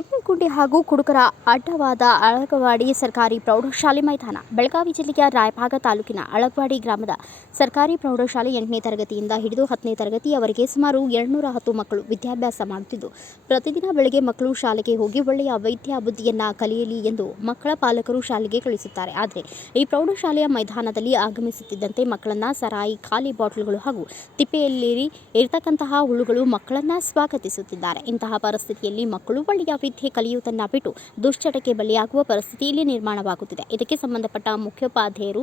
ತಿಪ್ಪೇಗುಂಡಿ ಹಾಗೂ ಕುಡುಕರ ಅಡ್ಡವಾದ ಅಳಗವಾಡಿ ಸರ್ಕಾರಿ ಪ್ರೌಢಶಾಲೆ ಮೈದಾನ, ಬೆಳಗಾವಿ ಜಿಲ್ಲೆಯ ರಾಯಭಾಗ ತಾಲೂಕಿನ ಅಳಗವಾಡಿ ಗ್ರಾಮದ ಸರ್ಕಾರಿ ಪ್ರೌಢಶಾಲೆ ಎಂಟನೇ ತರಗತಿಯಿಂದ ಹಿಡಿದು ಹತ್ತನೇ ತರಗತಿಯವರೆಗೆ ಸುಮಾರು ಎರಡುನೂರ ಹತ್ತು ಮಕ್ಕಳು ವಿದ್ಯಾಭ್ಯಾಸ ಮಾಡುತ್ತಿದ್ದು, ಪ್ರತಿದಿನ ಬೆಳಗ್ಗೆ ಮಕ್ಕಳು ಶಾಲೆಗೆ ಹೋಗಿ ಒಳ್ಳೆಯ ವೈದ್ಯ ಬುದ್ಧಿಯನ್ನು ಕಲಿಯಲಿ ಎಂದು ಮಕ್ಕಳ ಪಾಲಕರು ಶಾಲೆಗೆ ಕಳಿಸುತ್ತಾರೆ. ಆದರೆ, ಈ ಪ್ರೌಢಶಾಲೆಯ ಮೈದಾನದಲ್ಲಿ ಆಗಮಿಸುತ್ತಿದ್ದಂತೆ ಮಕ್ಕಳನ್ನ ಸರಾಯಿ ಖಾಲಿ ಬಾಟಲ್ಗಳು ಹಾಗೂ ತಿಪ್ಪೆಯಲ್ಲಿ ಇರತಕ್ಕಂತಹ ಹುಳುಗಳು ಮಕ್ಕಳನ್ನ ಸ್ವಾಗತಿಸುತ್ತಿದ್ದಾರೆ. ಇಂತಹ ಪರಿಸ್ಥಿತಿಯಲ್ಲಿ ಮಕ್ಕಳು ಒಳ್ಳೆಯ ವಿದ್ಯೆ ಕಲಿಯುವುದನ್ನು ಬಿಟ್ಟು ದುಶ್ಚಟಕ್ಕೆ ಬಲಿಯಾಗುವ ಪರಿಸ್ಥಿತಿ ಇಲ್ಲಿ ನಿರ್ಮಾಣವಾಗುತ್ತಿದೆ. ಇದಕ್ಕೆ ಸಂಬಂಧಪಟ್ಟ ಮುಖ್ಯೋಪಾಧ್ಯಾಯರು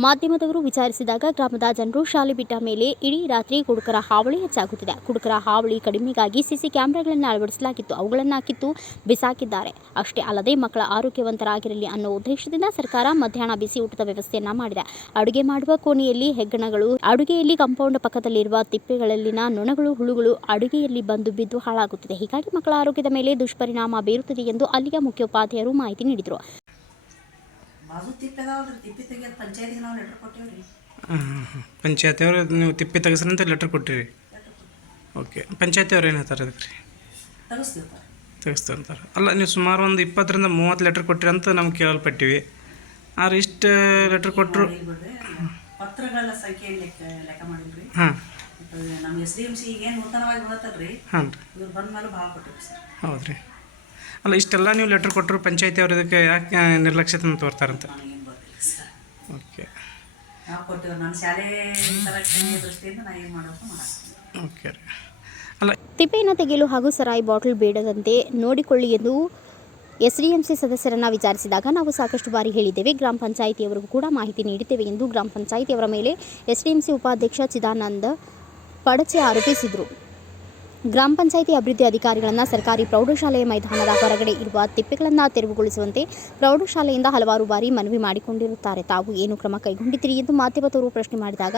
ಮಾಧ್ಯಮದವರು ವಿಚಾರಿಸಿದಾಗ ಗ್ರಾಮದ ಜನರು ಶಾಲೆ ಬಿಟ್ಟ ಮೇಲೆ ಇಡೀ ರಾತ್ರಿ ಕುಡುಕರ ಹಾವಳಿ ಹೆಚ್ಚಾಗುತ್ತಿದೆ. ಕುಡುಕರ ಹಾವಳಿ ಕಡಿಮೆಗಾಗಿ ಸಿಸಿ ಕ್ಯಾಮೆರಾಗಳನ್ನು ಅಳವಡಿಸಲಾಗಿತ್ತು. ಅವುಗಳನ್ನು ಕಿತ್ತು ಬಿಸಾಕಿದ್ದಾರೆ. ಅಷ್ಟೇ ಅಲ್ಲದೆ ಮಕ್ಕಳ ಆರೋಗ್ಯವಂತರಾಗಿರಲಿ ಅನ್ನೋ ಉದ್ದೇಶದಿಂದ ಸರ್ಕಾರ ಮಧ್ಯಾಹ್ನ ಬಿಸಿ ಊಟದ ವ್ಯವಸ್ಥೆಯನ್ನ ಮಾಡಿದೆ. ಅಡುಗೆ ಮಾಡುವ ಕೋಣೆಯಲ್ಲಿ ಹೆಗ್ಗಣಗಳು, ಅಡುಗೆಯಲ್ಲಿ ಕಂಪೌಂಡ್ ಪಕ್ಕದಲ್ಲಿರುವ ತಿಪ್ಪೆಗಳಲ್ಲಿನ ನೊಣಗಳು, ಹುಳುಗಳು ಅಡುಗೆಯಲ್ಲಿ ಬಂದು ಬಿದ್ದು ಹಾಳಾಗುತ್ತಿದೆ. ಹೀಗಾಗಿ ಮಕ್ಕಳ ಆರೋಗ್ಯದ ಮೇಲೆ ದುಷ್ಪರಿಣಾಮ ಬೀರುತ್ತಿದೆ ಎಂದು ಅಲ್ಲಿಯ ಮುಖ್ಯೋಪಾಧ್ಯಾಯರು ಮಾಹಿತಿ ನೀಡಿದರು. ಬಾಜು ತಿಪ್ಪೆ ಅದಾವಲ್ರಿ ತಿಪ್ಪಿ ತೆಗಿಯೋದು ಪಂಚಾಯತಿಗೆ ನಾವು ಲೆಟ್ರ್ ಕೊಟ್ಟೇವ್ರಿ. ಪಂಚಾಯತಿ ಅವರು ನೀವು ತಿಪ್ಪಿ ತೆಗೆಸ್ರಂತ ಲೆಟ್ರ್ ಕೊಟ್ಟಿರಿ? ಓಕೆ ಪಂಚಾಯತಿ ಅವ್ರು ಏನು ಹೇಳ್ತಾರೆ ಅದಕ್ಕೆ? ರೀ ತೆಗಿಸ್ತಿರ್ತಾರೆ ತೆಗೆಸ್ತಾ ಅಂತಾರೆ. ಅಲ್ಲ ನೀವು ಸುಮಾರು ಒಂದು ಇಪ್ಪತ್ತರಿಂದ ಮೂವತ್ತು ಲೆಟ್ರ್ ಕೊಟ್ಟಿರಿ ಅಂತ ನಮ್ಗೆ ಕೇಳಲ್ಪಟ್ಟಿವಿ. ಆದ್ರೆ ಇಷ್ಟು ಲೆಟ್ರ್ ಕೊಟ್ಟರು ಪತ್ರಗಳ ಸಂಖ್ಯೆ ಲೆಕ್ಕ ಲೆಕ್ಕ ಮಾಡಿದ್ರಿ ಹಾಂ. ನಮ್ಮ ಎಸ್ ಡಿ ಎಂ ಸಿ ಏನು ನೂತನವಾಗಿ ಬರುತ್ತಲ್ರಿ ಹಾಂ. ಇವ್ರು ಬಂದ ಮೇಲೆ ಭಾಳ ಕೊಟ್ಟಿವಿ ಸರ್. ಹೌದು ರೀ ಅಲ್ಲ ಇಷ್ಟೆಲ್ಲ ನೀವು ಲೆಟ್ರ್ ಕೊಟ್ಟರು ಪಂಚಾಯತಿ ಅವ್ರು ಇದಕ್ಕೆ ಯಾಕೆ ನಿರ್ಲಕ್ಷ್ಯತೆ ತೋರ್ತಾರಂತೆ? ಓಕೆ ಓಕೆ ರೀ. ಅಲ್ಲ ತಿಪ್ಪೆಯನ್ನು ತೆಗೆಯಲು ಹಾಗೂ ಸರಾಯಿ ಬಾಟಲ್ ಬೇಡದಂತೆ ನೋಡಿಕೊಳ್ಳಿ ಎಂದು ಎಸ್ ಡಿ ಎಂ ಸಿ ಸದಸ್ಯರನ್ನ ವಿಚಾರಿಸಿದಾಗ ನಾವು ಸಾಕಷ್ಟು ಬಾರಿ ಹೇಳಿದ್ದೇವೆ. ಗ್ರಾಮ ಪಂಚಾಯಿತಿಯವರಿಗೂ ಕೂಡ ಮಾಹಿತಿ ನೀಡಿದ್ದೇವೆ ಎಂದು ಗ್ರಾಮ ಪಂಚಾಯಿತಿಯವರ ಮೇಲೆ ಎಸ್ ಡಿ ಎಂ ಸಿ ಉಪಾಧ್ಯಕ್ಷ ಚಿದಾನಂದ ಪಡಚೆ ಆರೋಪಿಸಿದರು. ಗ್ರಾಮ ಪಂಚಾಯಿತಿ ಅಭಿವೃದ್ಧಿ ಅಧಿಕಾರಿಗಳನ್ನು ಸರ್ಕಾರಿ ಪ್ರೌಢಶಾಲೆಯ ಮೈದಾನದ ಹೊರಗಡೆ ಇರುವ ತಿಪ್ಪೆಗಳನ್ನು ತೆರವುಗೊಳಿಸುವಂತೆ ಪ್ರೌಢಶಾಲೆಯಿಂದ ಹಲವಾರು ಬಾರಿ ಮನವಿ ಮಾಡಿಕೊಂಡಿರುತ್ತಾರೆ. ತಾವು ಏನು ಕ್ರಮ ಕೈಗೊಂಡಿದ್ದೀರಿ ಎಂದು ಮಾಧ್ಯಮದವರು ಪ್ರಶ್ನೆ ಮಾಡಿದಾಗ,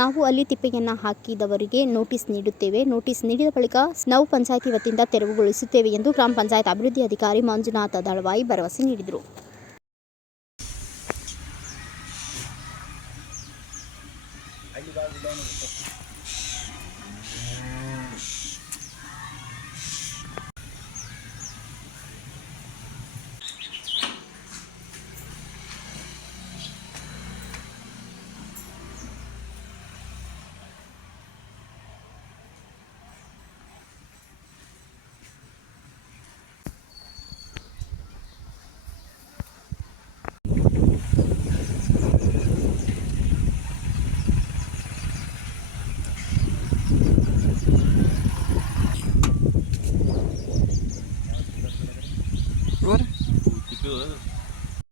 ನಾವು ಅಲ್ಲಿ ತಿಪ್ಪೆಯನ್ನು ಹಾಕಿದವರಿಗೆ ನೋಟಿಸ್ ನೀಡುತ್ತೇವೆ. ನೋಟಿಸ್ ನೀಡಿದ ಬಳಿಕ ನಾವು ಪಂಚಾಯಿತಿ ವತಿಯಿಂದ ತೆರವುಗೊಳಿಸುತ್ತೇವೆ ಎಂದು ಗ್ರಾಮ ಪಂಚಾಯತ್ ಅಭಿವೃದ್ಧಿ ಅಧಿಕಾರಿ ಮಂಜುನಾಥ ದಳವಾಯಿ ಭರವಸೆ ನೀಡಿದರು. ಇವರು ತಿಪ್ಪಿ